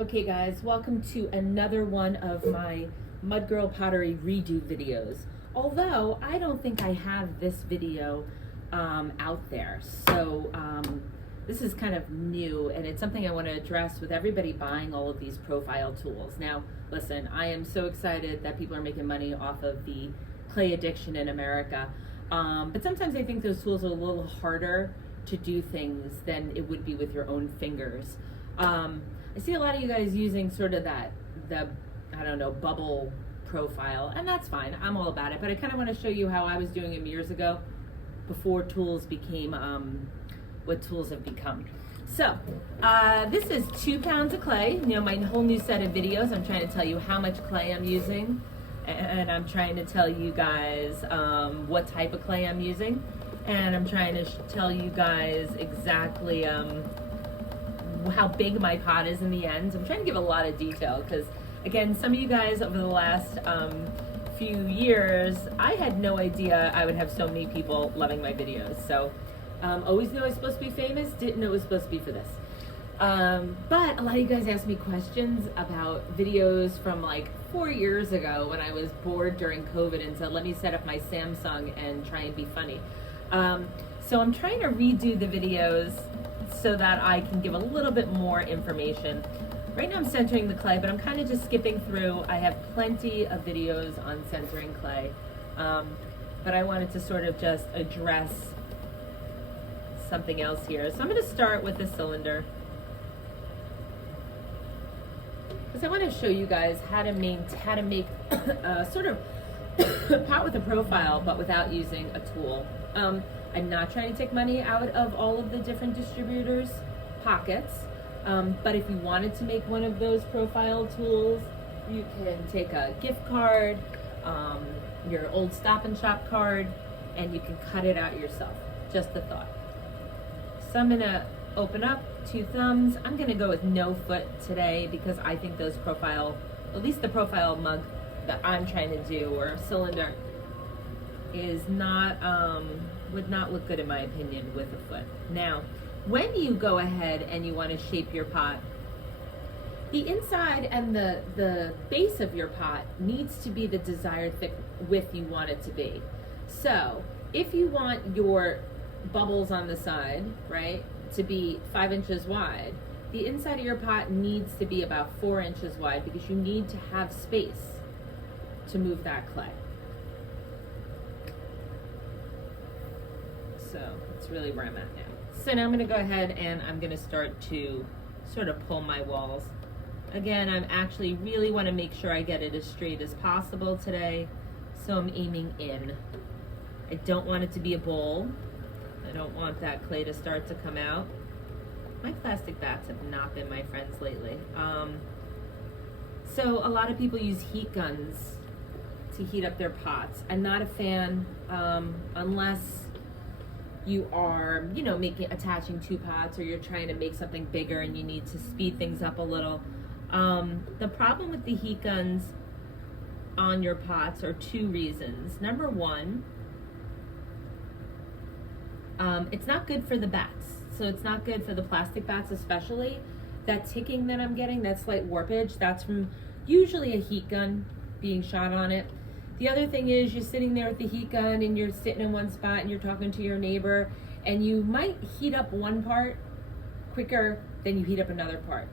Okay guys, welcome to another one of my Mud Girl Pottery redo videos. Although, I don't think I have this video out there. So, this is kind of new and it's something I want to address with everybody buying all of these profile tools. Now, listen, I am so excited that people are making money off of the clay addiction in America. But sometimes I think those tools are a little harder to do things than it would be with your own fingers. I see a lot of you guys using sort of the bubble profile, and that's fine. I'm all about it, but I kind of want to show you how I was doing them years ago before tools became what tools have become. So, this is 2 pounds of clay. You know, my whole new set of videos, I'm trying to tell you how much clay I'm using, and I'm trying to tell you guys what type of clay I'm using, and I'm trying to tell you guys exactly how big my pot is in the end. I'm trying to give a lot of detail because, again, some of you guys over the last few years, I had no idea I would have so many people loving my videos. So, always knew I was supposed to be famous, didn't know it was supposed to be for this. But a lot of you guys asked me questions about videos from like 4 years ago when I was bored during COVID and said, let me set up my Samsung and try and be funny. So I'm trying to redo the videos so that I can give a little bit more information. Right now I'm centering the clay, but I'm kind of just skipping through. I have plenty of videos on centering clay, but I wanted to sort of just address something else here. So I'm going to start with the cylinder, because I want to show you guys how to make sort of pot with a profile, but without using a tool. I'm not trying to take money out of all of the different distributors' pockets, but if you wanted to make one of those profile tools, you can take a gift card, your old Stop and Shop card, and you can cut it out yourself. Just a thought. So I'm going to open up 2 thumbs. I'm going to go with no foot today because I think those profile, at least the profile mug that I'm trying to do, or cylinder, is not, would not look good in my opinion with a foot. Now, when you go ahead and you want to shape your pot, the inside and the base of your pot needs to be the desired thick width you want it to be. So, if you want your bubbles on the side, right, to be 5 inches wide, the inside of your pot needs to be about 4 inches wide because you need to have space to move that clay. So that's really where I'm at now. So now I'm going to go ahead and I'm going to start to sort of pull my walls. Again, I'm actually really want to make sure I get it as straight as possible today. So I'm aiming in. I don't want it to be a bowl. I don't want that clay to start to come out. My plastic bats have not been my friends lately. So a lot of people use heat guns to heat up their pots. I'm not a fan unless you are, you know, attaching 2 pots, or you're trying to make something bigger and you need to speed things up a little. The problem with the heat guns on your pots are 2 reasons. Number 1, it's not good for the bats. So it's not good for the plastic bats, especially. That ticking that I'm getting, that slight warpage, that's from usually a heat gun being shot on it. The other thing is, you're sitting there with the heat gun and you're sitting in one spot and you're talking to your neighbor, and you might heat up one part quicker than you heat up another part.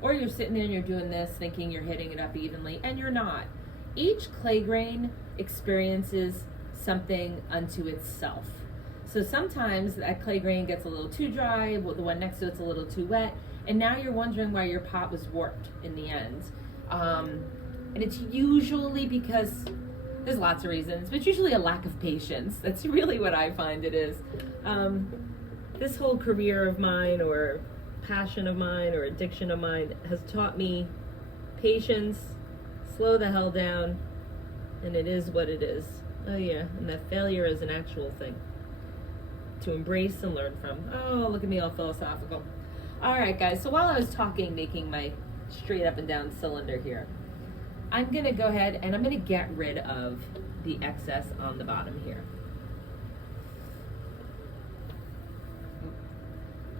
Or you're sitting there and you're doing this thinking you're hitting it up evenly, and you're not. Each clay grain experiences something unto itself. So sometimes that clay grain gets a little too dry, the one next to it's a little too wet, and now you're wondering why your pot was warped in the end. And it's usually because, there's lots of reasons, but usually a lack of patience. That's really what I find it is. This whole career of mine, or passion of mine, or addiction of mine, has taught me patience, slow the hell down, and it is what it is. Oh yeah, and that failure is an actual thing to embrace and learn from. Oh, look at me all philosophical. All right, guys, so while I was talking, making my straight up and down cylinder here, I'm going to go ahead and I'm going to get rid of the excess on the bottom here.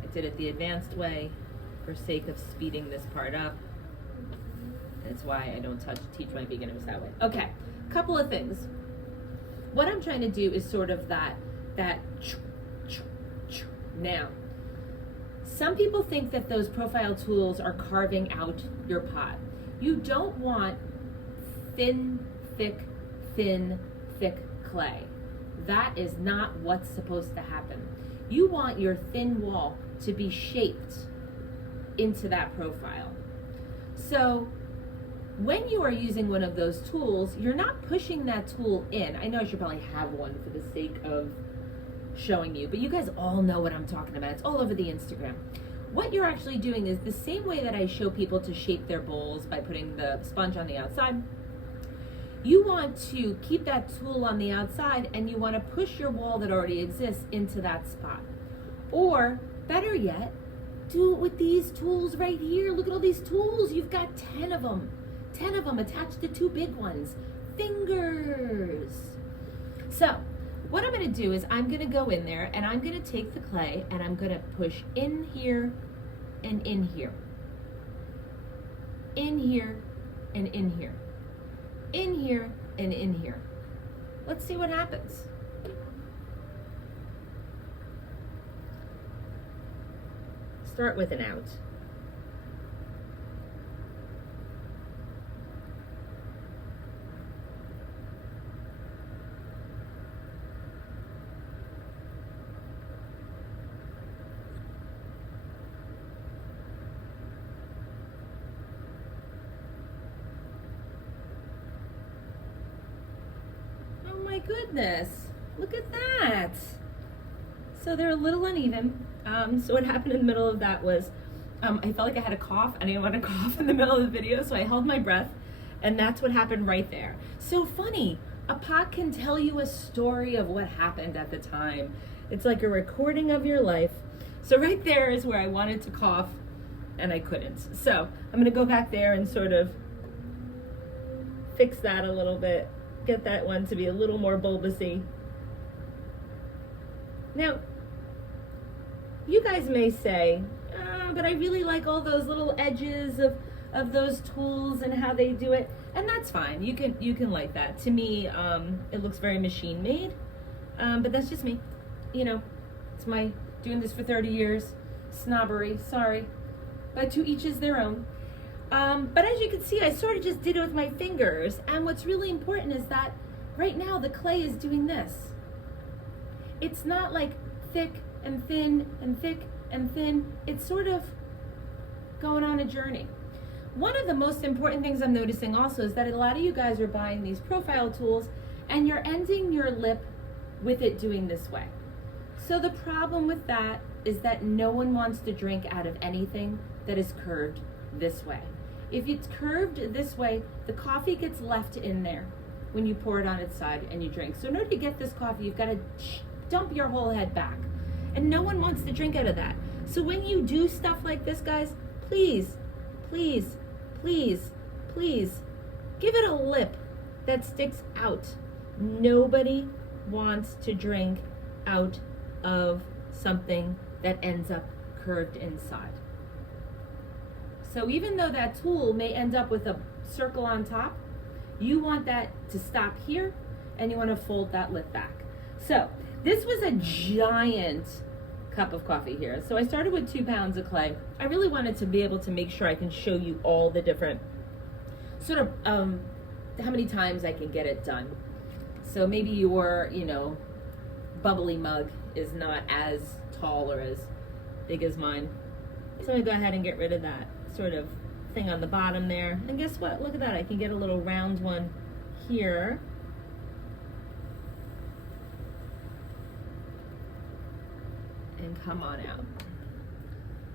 I did it the advanced way for sake of speeding this part up. It's why I don't teach my beginners that way. Okay, couple of things. What I'm trying to do is sort of that now. Some people think that those profile tools are carving out your pot. You don't want thin, thick clay. That is not what's supposed to happen. You want your thin wall to be shaped into that profile. So when you are using one of those tools, you're not pushing that tool in. I know I should probably have one for the sake of showing you, but you guys all know what I'm talking about. It's all over the Instagram. What you're actually doing is the same way that I show people to shape their bowls by putting the sponge on the outside. You want to keep that tool on the outside and you want to push your wall that already exists into that spot. Or better yet, do it with these tools right here. Look at all these tools. You've got 10 of them. 10 of them attached to 2 big ones. Fingers. So what I'm going to do is I'm going to go in there and I'm going to take the clay and I'm going to push in here and in here. In here and in here. In here and in here. Let's see what happens. Start with an out. My goodness, look at that. So they're a little uneven. So what happened in the middle of that was I felt like I had a cough and I didn't want to cough in the middle of the video, so I held my breath, and that's what happened right there. So funny, a pot can tell you a story of what happened at the time. It's like a recording of your life. So right there is where I wanted to cough and I couldn't. So I'm gonna go back there and sort of fix that a little bit. Get that one to be a little more bulbousy. Now, you guys may say, but I really like all those little edges of those tools and how they do it, and that's fine. You can like that. To me, it looks very machine made, but that's just me. You know, it's my doing this for 30 years, snobbery. Sorry, but to each is their own. But as you can see, I sort of just did it with my fingers. And what's really important is that right now the clay is doing this. It's not like thick and thin and thick and thin. It's sort of going on a journey. One of the most important things I'm noticing also is that a lot of you guys are buying these profile tools and you're ending your lip with it doing this way. So the problem with that is that no one wants to drink out of anything that is curved this way. If it's curved this way, the coffee gets left in there when you pour it on its side and you drink. So in order to get this coffee, you've got to dump your whole head back. And no one wants to drink out of that. So when you do stuff like this, guys, please, please, please, please, give it a lip that sticks out. Nobody wants to drink out of something that ends up curved inside. So even though that tool may end up with a circle on top, you want that to stop here and you want to fold that lip back. So this was a giant cup of coffee here. So I started with 2 pounds of clay. I really wanted to be able to make sure I can show you all the different sort of how many times I can get it done. So maybe your, bubbly mug is not as tall or as big as mine. So I'm gonna go ahead and get rid of that sort of thing on the bottom there. And guess what? Look at that. I can get a little round one here. And come on out.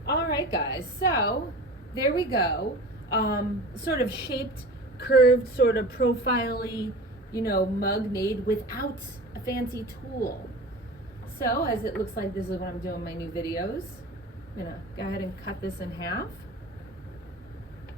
All right, guys. So there we go. Sort of shaped, curved, sort of profile-y, mug made without a fancy tool. So as it looks like this is what I'm doing in my new videos. I'm gonna go ahead and cut this in half.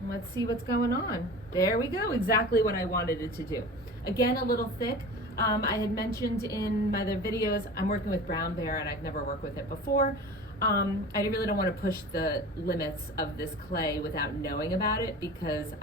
And let's see what's going on. There we go, exactly what I wanted it to do. Again, a little thick. I had mentioned in my other videos, I'm working with brown bear and I've never worked with it before. I really don't want to push the limits of this clay without knowing about it, because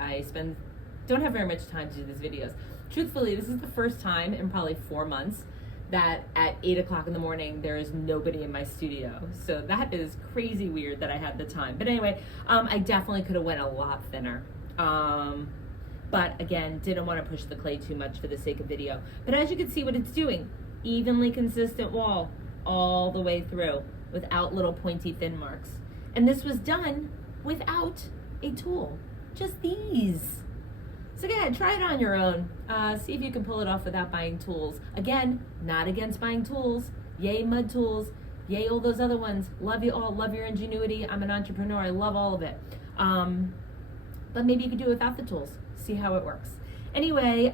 don't have very much time to do these videos. Truthfully, this is the first time in probably 4 months that at 8 o'clock in the morning there is nobody in my studio. So that is crazy weird that I had the time. But anyway, I definitely could have went a lot thinner. But again, didn't want to push the clay too much for the sake of video. But as you can see what it's doing, evenly consistent wall all the way through without little pointy thin marks. And this was done without a tool, just these. So go ahead, try it on your own. See if you can pull it off without buying tools. Again, not against buying tools. Yay mud tools, yay all those other ones. Love you all, love your ingenuity. I'm an entrepreneur, I love all of it. But maybe you could do it without the tools. See how it works. Anyway,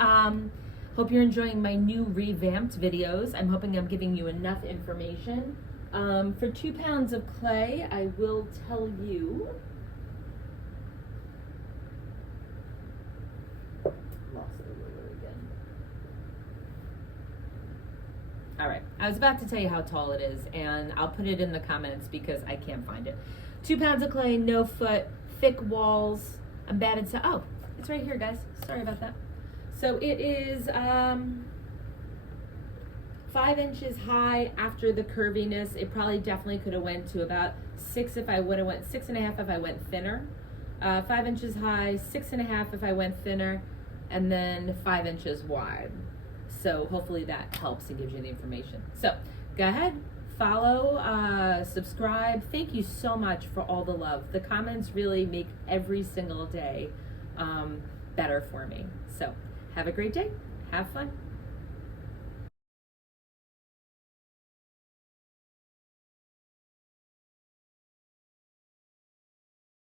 hope you're enjoying my new revamped videos. I'm hoping I'm giving you enough information. For 2 pounds of clay, I will tell you, lost the ruler again. All right, I was about to tell you how tall it is, and I'll put it in the comments because I can't find it. 2 pounds of clay, no foot, thick walls. I'm bad at oh, it's right here, guys. Sorry about that. So it is 5 inches high after the curviness. It probably definitely could have went to about 6 if I would have went 6.5 if I went thinner. 5 inches high, 6.5 if I went thinner, and then 5 inches wide. So hopefully that helps and gives you the information. So go ahead, follow, subscribe. Thank you so much for all the love. The comments really make every single day better for me. So have a great day. Have fun.